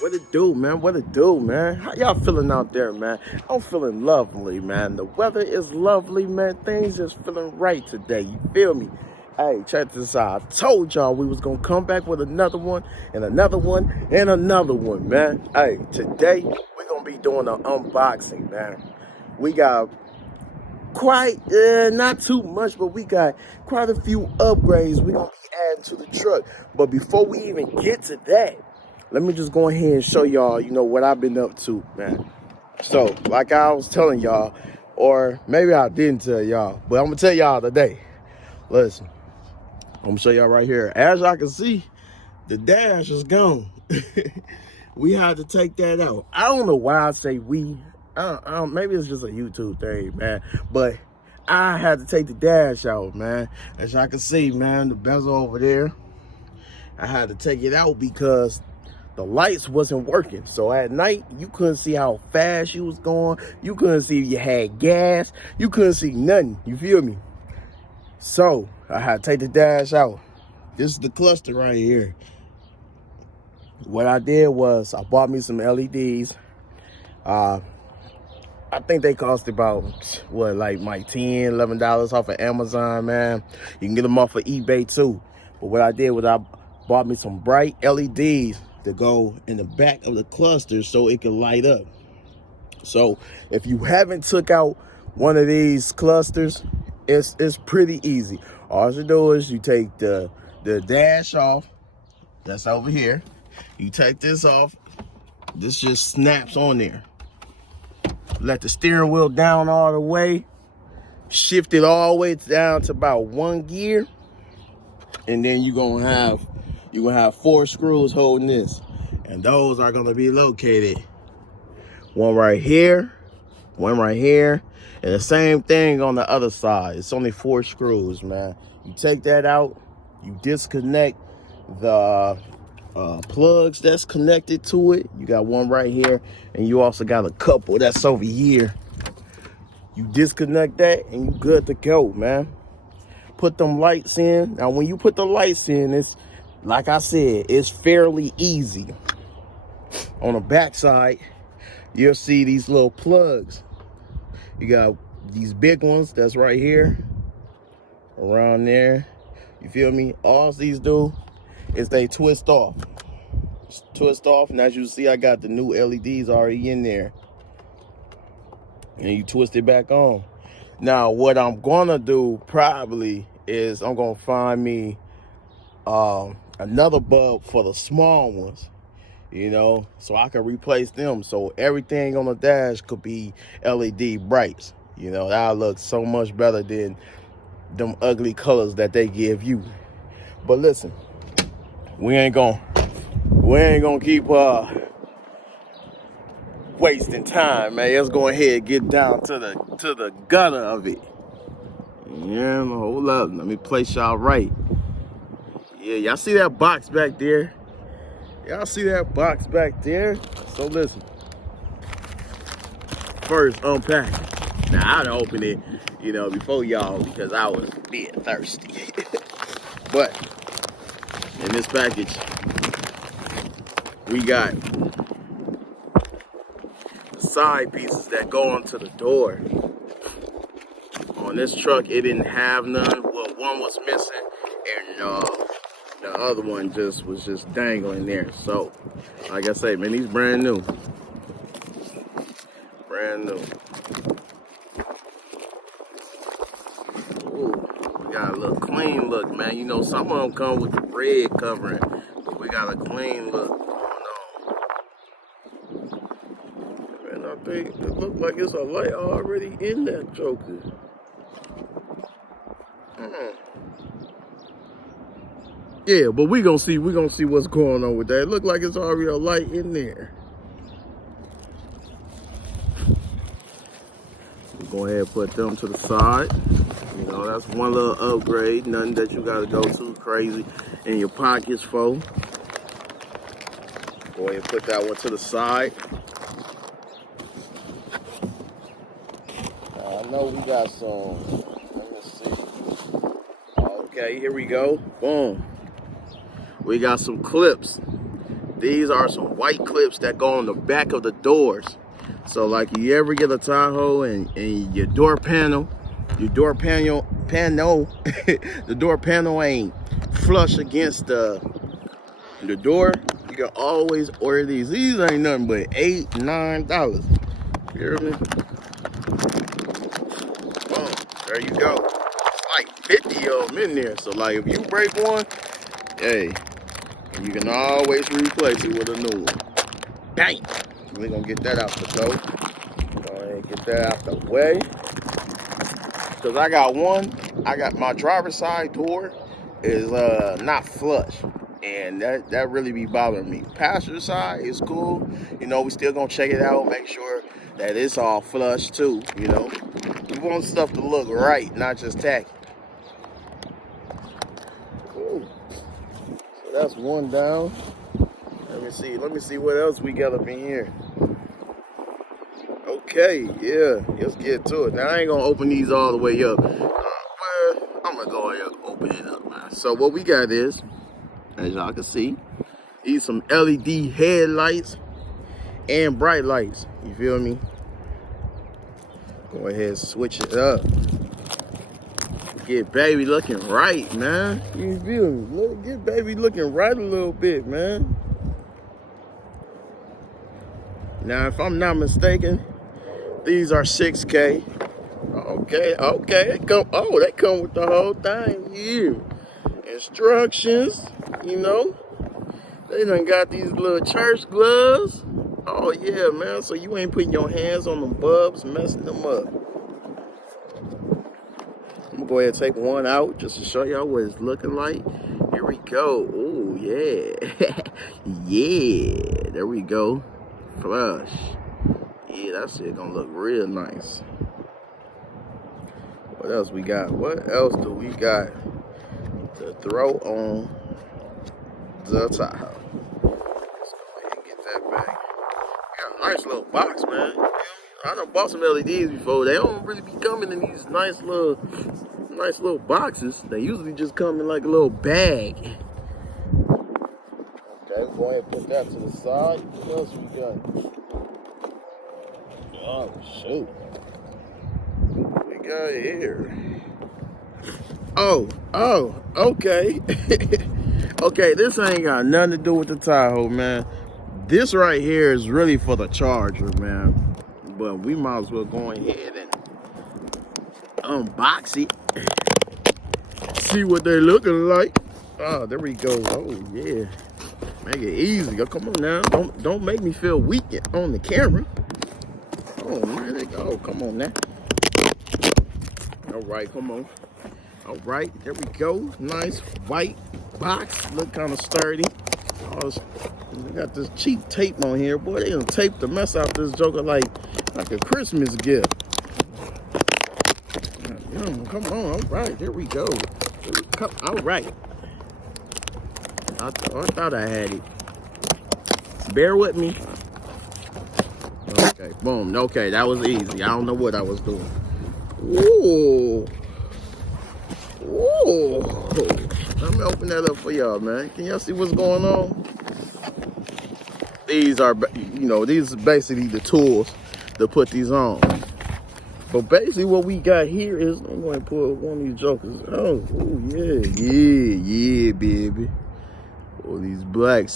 What it do, man? What it do, man? How y'all feeling out there, man? I'm feeling lovely, man. The weather is lovely, man. Things is feeling right today. You feel me? Hey, check this out. I told y'all we was gonna come back with another one, and another one, and another one, man. Hey, today we're gonna be doing an unboxing, man. We got quite, not too much, but we got quite a few upgrades we're gonna be adding to the truck. But before we even get to that, let me just go ahead and show y'all, what I've been up to, man. So, like I was telling y'all, or maybe I didn't tell y'all, but I'm gonna tell y'all today. Listen, I'm gonna show y'all right here. As y'all can see, the dash is gone. We had to take that out. I don't know why I say we. I don't, maybe it's just a YouTube thing, man. But I had to take the dash out, man. As y'all can see, man, the bezel over there. I had to take it out because the lights wasn't working. So at night, you couldn't see how fast you was going. You couldn't see if you had gas. You couldn't see nothing. You feel me? So I had to take the dash out. This is the cluster right here. What I did was I bought me some LEDs. I think they cost about, what, like $10, $11 off of Amazon, man. You can get them off of eBay too. But what I did was I bought me some bright LEDs to go in the back of the cluster so it can light up. So if you haven't took out one of these clusters, it's pretty easy. All you do is you take the dash off. That's over here. You take this off. This just snaps on there. Let the steering wheel down all the way. Shift it all the way down to about 1 gear. And then you're gonna have 4 screws holding this. And those are gonna be located. One right here, one right here, and the same thing on the other side. It's only 4 screws, man. You take that out, you disconnect the plugs that's connected to it. You got one right here, and you also got a couple that's over here. You disconnect that and you good to go, man. Put them lights in. Now when you put the lights in, it's like I said, it's fairly easy. On the back side, you'll see these little plugs. You got these big ones that's right here, around there. You feel me? All these do is they twist off. Twist off, and as you see, I got the new LEDs already in there. And you twist it back on. Now, what I'm gonna do probably is I'm gonna find me another bulb for the small ones, so I can replace them. So everything on the dash could be LED brights. That'll look so much better than them ugly colors that they give you. But listen, we ain't gonna keep wasting time, man. Let's go ahead and get down to the gutter of it. Yeah, hold up. Let me place y'all right. Yeah, y'all see that box back there? Y'all see that box back there? So listen. First, unpack. Now I'd open it, before y'all because I was being thirsty. But in this package, we got side pieces that go onto the door. On this truck, it didn't have none. Well, one was missing, and the other one was just dangling there. So, like I say, man, these brand new. Brand new. Ooh, we got a little clean look, man. Some of them come with the red covering, but we got a clean look going on. And I think it looks like it's a light already in that joker. Yeah, but we gonna see what's going on with that. It look like it's already a light in there. We'll go ahead and put them to the side. That's one little upgrade. Nothing that you gotta go too crazy in your pockets for. Go ahead and put that one to the side. I know we got some. Let me see. Okay, here we go. Boom. We got some clips These are some white clips that go on the back of the doors. So like you ever get a Tahoe and your door panel, the door panel ain't flush against the door, you can always order these. These ain't nothing but $8, $9. You hear me? Boom, there you go. Like 50 of them in there. So like if you break one, hey, you can always replace it with a new one. Bang! We're gonna get that out the door. Go ahead and get that out the way. Cause I got my driver's side door is not flush. And that really be bothering me. Passenger side is cool. You know, we still gonna check it out, make sure that it's all flush too, you know. We want stuff to look right, not just tacky. Cool. So that's one down. Let me see what else we got up in here. Okay, yeah, let's get to it. Now I ain't gonna open these all the way up. Well, I'm gonna go ahead and open it up, man. So what we got is, as y'all can see, these some LED headlights and bright lights. You feel me? Go ahead and switch it up. Get baby looking right, man. You feel me? Get baby looking right a little bit, man. Now, if I'm not mistaken, these are 6K. Okay. They come with the whole thing here. Instructions, you know. They done got these little church gloves. Oh yeah, man. So you ain't putting your hands on them bulbs, messing them up. I'm gonna go ahead and take one out just to show y'all what it's looking like. Here we go. Oh yeah. Yeah. There we go. Flush. Yeah, that shit gonna look real nice. What else we got? What else do we got to throw on the Tahoe? Let's go ahead and get that back. Got a nice little box, man. I done bought some LEDs before. They don't really be coming in these nice little boxes. They usually just come in like a little bag. Okay, go ahead and put that to the side. What else we got? Oh, shoot. What we got here? Oh, okay. Okay, this ain't got nothing to do with the Tahoe, man. This right here is really for the Charger, man. But we might as well go ahead and unbox it. See what they're looking like. Oh, there we go. Oh, yeah. Make it easy. Oh, come on now. Don't make me feel weak on the camera. Oh, man. Oh, come on now. All right, come on. All right, there we go. Nice white box. Look kind of sturdy. Oh, we got this cheap tape on here. Boy, they done taped the mess out this joker like a Christmas gift. Come on. All right, there we go. All right. I thought I had it. Bear with me. Okay, boom. Okay, that was easy. I don't know what I was doing. Whoa. Let me open that up for y'all, man. Can y'all see what's going on? These are, these are basically the tools to put these on. But basically what we got here is, I'm going to pull one of these jokers. Oh, yeah, baby. Oh, these black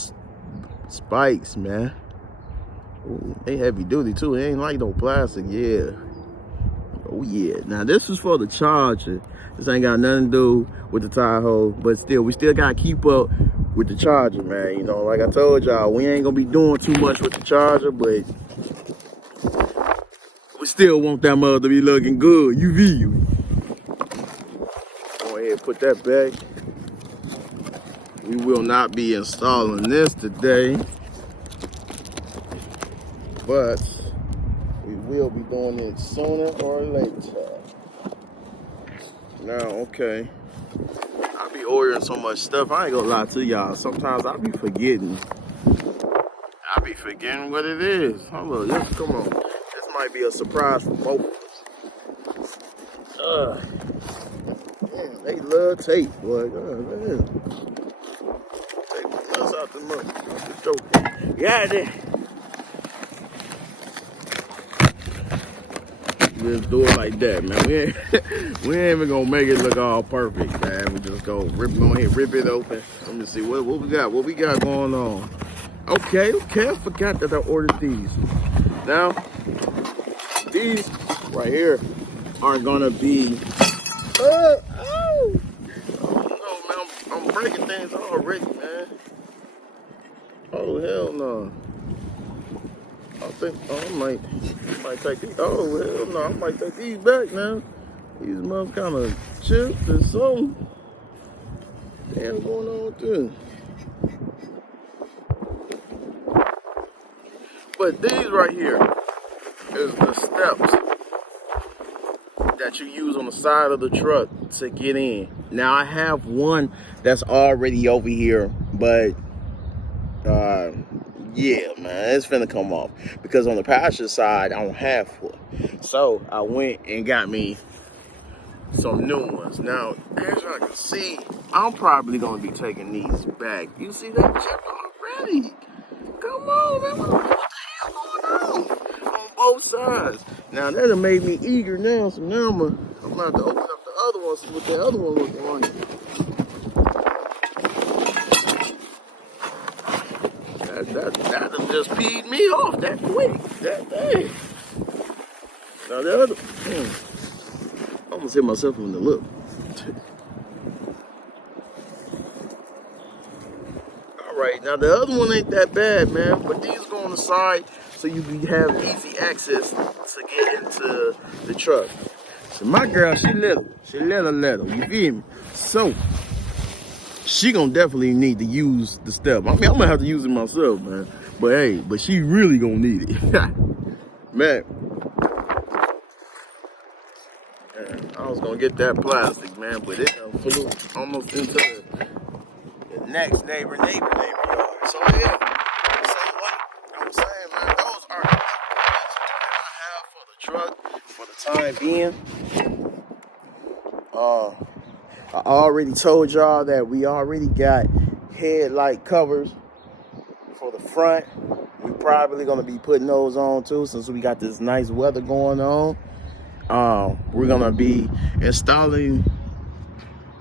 spikes, man. Ooh, they heavy duty too. They ain't like no plastic, yeah. Oh yeah. Now this is for the Charger. This ain't got nothing to do with the Tahoe, but still, we still gotta keep up with the Charger, man. You know, like I told y'all, we ain't gonna be doing too much with the Charger, but we still want that mother to be looking good. You feel me? Go ahead and put that back. We will not be installing this today, but we will be doing it sooner or later. Now, okay, I be ordering so much stuff, I ain't gonna lie to y'all. Sometimes I be forgetting. What it is. Hold on, come on. This might be a surprise for both of us. Man, they love tape, boy. God, man. Take the mess out them up. Yeah, then. Just do it like that, man. We ain't even gonna make it look all perfect, man. We just go rip it open. Let me see what we got. What we got going on? Okay. I forgot that I ordered these. Now, these right here are gonna be. Oh no, man! I'm breaking things already, man. Oh hell no! I think I might take these. Oh hell no! I might take these back now. These must kind of chipped or something. Damn, going on with them. But these right here is the steps that you use on the side of the truck to get in. Now I have one that's already over here, but yeah, man, it's finna come off because on the passenger side I don't have one. So I went and got me some new ones. Now, as y'all can see, I'm probably gonna be taking these back. You see that chip already? Come on, man, what the hell going on both sides? Now that done made me eager now, so now I'm about to open up the other one, see what the other one looking like. That done just peed me off that quick, that thing. Now the other, I almost hit myself in the lip. All right, now the other one ain't that bad, man, but these go on the side so you can have easy access to get into the truck. So my girl, she little, you feel me? So she gonna definitely need to use the step. I mean, I'm gonna have to use it myself, man. But hey, but she really gonna need it. Man, I was gonna get that plastic, man, but it flew almost into the next neighbor yard. So yeah, say what I was saying, man, those are the I have for the truck for the time being. I already told y'all that we already got headlight covers for the front. We probably gonna be putting those on too, since we got this nice weather going on. We're gonna be installing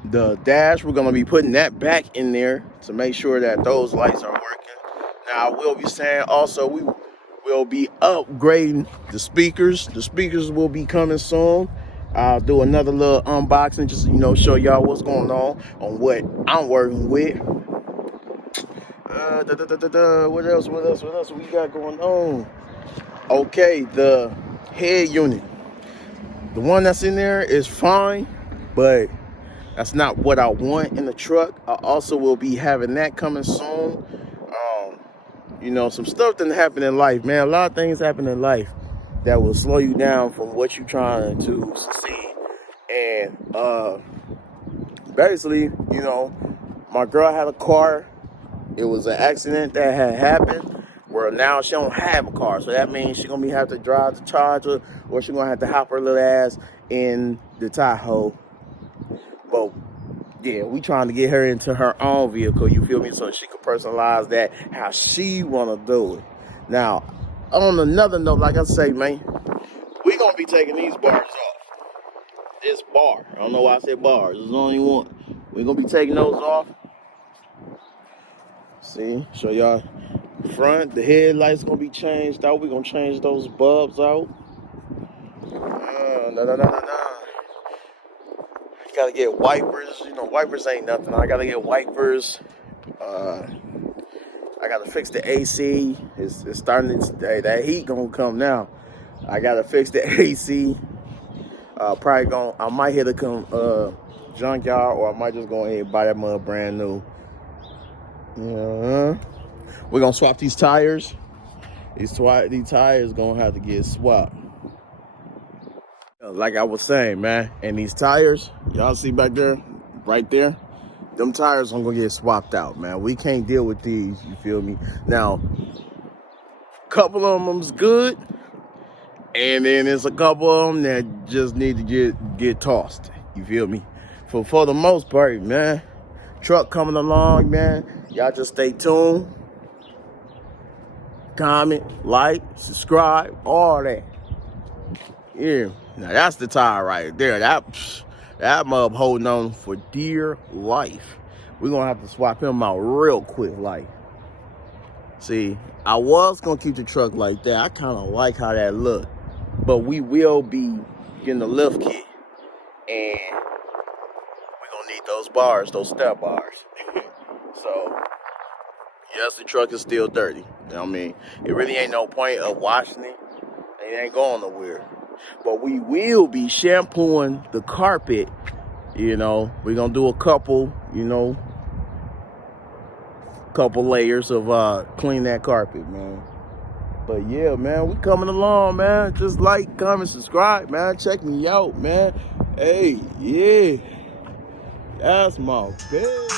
the dash. We're gonna be putting that back in there to make sure that those lights are working. Now I will be saying also we will be upgrading the speakers. The speakers will be coming soon. I'll do another little unboxing, just show y'all what's going on what I'm working with. What else we got going on? Okay, the head unit. The one that's in there is fine, but that's not what I want in the truck. I also will be having that coming soon. Some stuff didn't happen in life, man. A lot of things happen in life that will slow you down from what you're trying to succeed. And basically, my girl had a car. It was an accident that had happened where now she don't have a car. So that means she's gonna have to drive the Charger, or she's gonna have to hop her little ass in the Tahoe. But yeah, we trying to get her into her own vehicle, you feel me? So she can personalize that how she wanna do it. Now, on another note, like I say, man, we gonna be taking these bars off. This bar, I don't know why I said bars, there's only one. We're gonna be taking those off. See, show y'all front. The headlights gonna be changed out. We're gonna change those bulbs out. Gotta get wipers. Wipers ain't nothing. I gotta get wipers. I gotta fix the AC. It's starting to, that heat gonna come now. I gotta fix the AC. I might hit a junkyard, or I might just go ahead and buy that mug brand new. We're gonna swap these tires. These tires gonna have to get swapped. Like I was saying, man, and these tires, y'all see back there, right there, them tires are gonna get swapped out, man. We can't deal with these, you feel me? Now, a couple of them's good, and then there's a couple of them that just need to get tossed, you feel me? For the most part, man, Truck coming along, man. Y'all just stay tuned. Comment, like, subscribe, all that. Yeah, now that's the tire right there. That mug holding on for dear life. We're gonna have to swap him out real quick, like. See, I was gonna keep the truck like that. I kind of like how that looked, but we will be getting the lift kit, and we're gonna need those bars, those step bars. So, yes, the truck is still dirty. You know what I mean, it really ain't no point of washing it. It ain't going nowhere. But we will be shampooing the carpet. You know, we're gonna do a couple, couple layers of clean that carpet, man. But yeah, man, we coming along, man. Just like, comment, subscribe, man. Check me out, man. Hey, yeah. That's my bed.